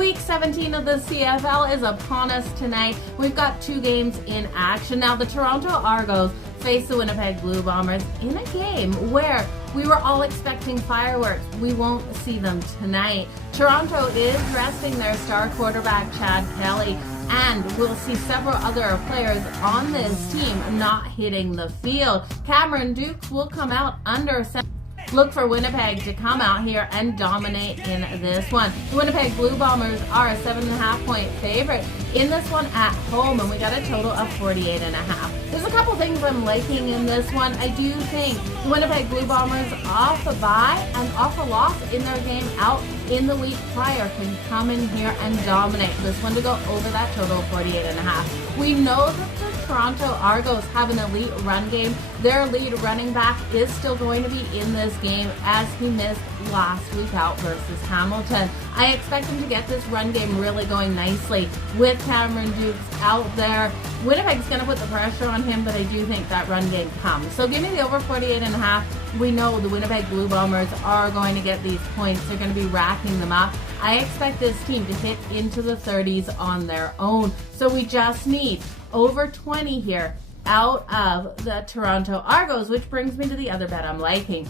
Week 17 of the CFL is upon us tonight. We've got 2 games in action. Now, the Toronto Argos face the Winnipeg Blue Bombers in a game where we were all expecting fireworks. We won't see them tonight. Toronto is resting their star quarterback, Chad Kelly, and we'll see several other players on this team not hitting the field. Cameron Dukes will come out under center. Look for Winnipeg to come out here and dominate in this one. The Winnipeg Blue Bombers are a 7.5-point favorite in this one at home, and we got a total of 48.5. There's a couple things I'm liking in this one. I do think the Winnipeg Blue Bombers off a bye and off a loss in their game out in the week prior can come in here and dominate this one to go over that total of 48.5. We know that the Toronto Argos have an elite run game. Their lead running back is still going to be in this game as he missed last week out versus Hamilton. I expect him to get this run game really going nicely with Cameron Dukes out there. Winnipeg's going to put the pressure on him, but I do think that run game comes. So give me the over 48.5. We know the Winnipeg Blue Bombers are going to get these points. They're going to be racking them up. I expect this team to hit into the 30s on their own. So we just need over 20 here out of the Toronto Argos, which brings me to the other bet I'm liking.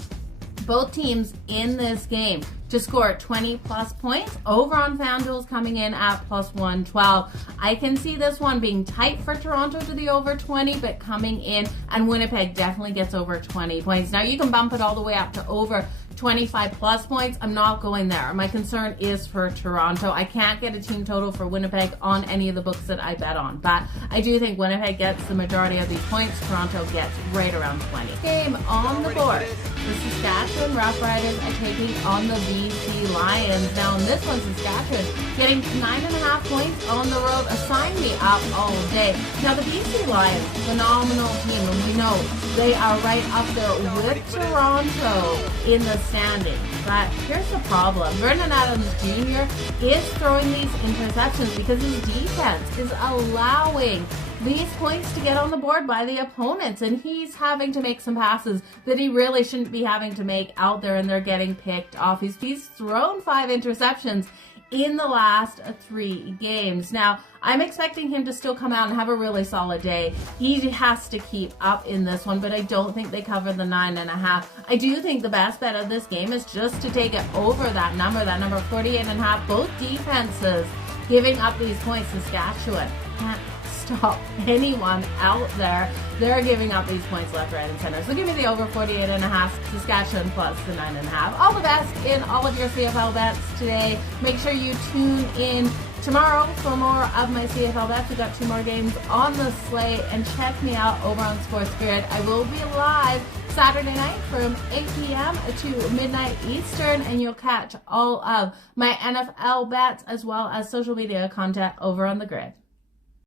Both teams in this game to score 20 plus points over on FanDuel's coming in at plus 112. I can see this one being tight for Toronto to the over 20, but coming in, and Winnipeg definitely gets over 20 points. Now you can bump it all the way up to over 25 plus points. I'm not going there. My concern is for Toronto. I can't get a team total for Winnipeg on any of the books that I bet on, but I do think Winnipeg gets the majority of these points. Toronto gets right around 20. Game on the board. The Saskatchewan Roughriders are taking on the BC Lions. Now in this one, Saskatchewan getting 9.5 points on the road. Assign me up all day. Now the BC Lions, phenomenal team, and we know they are right up there with Toronto in the standing. But here's the problem. Vernon Adams Jr. is throwing these interceptions because his defense is allowing these points to get on the board by the opponents, and he's having to make some passes that he really shouldn't be having to make out there, and they're getting picked off. He's thrown 5 interceptions in the last 3 games. Now, I'm expecting him to still come out and have a really solid day. He has to keep up in this one, but I don't think they cover the 9.5. I do think the best bet of this game is just to take it over that number 48.5. Both defenses giving up these points. Saskatchewan can't stop anyone out there. They're giving up these points left, right, and center. So give me the over 48.5, Saskatchewan plus the 9.5. All the best in all of your CFL bets today. Make sure you tune in tomorrow for more of my CFL bets. We've got 2 more games on the slate, and check me out over on Sportsgrid. I will be live Saturday night from 8 p.m. to midnight Eastern, and you'll catch all of my NFL bets as well as social media content over on the grid.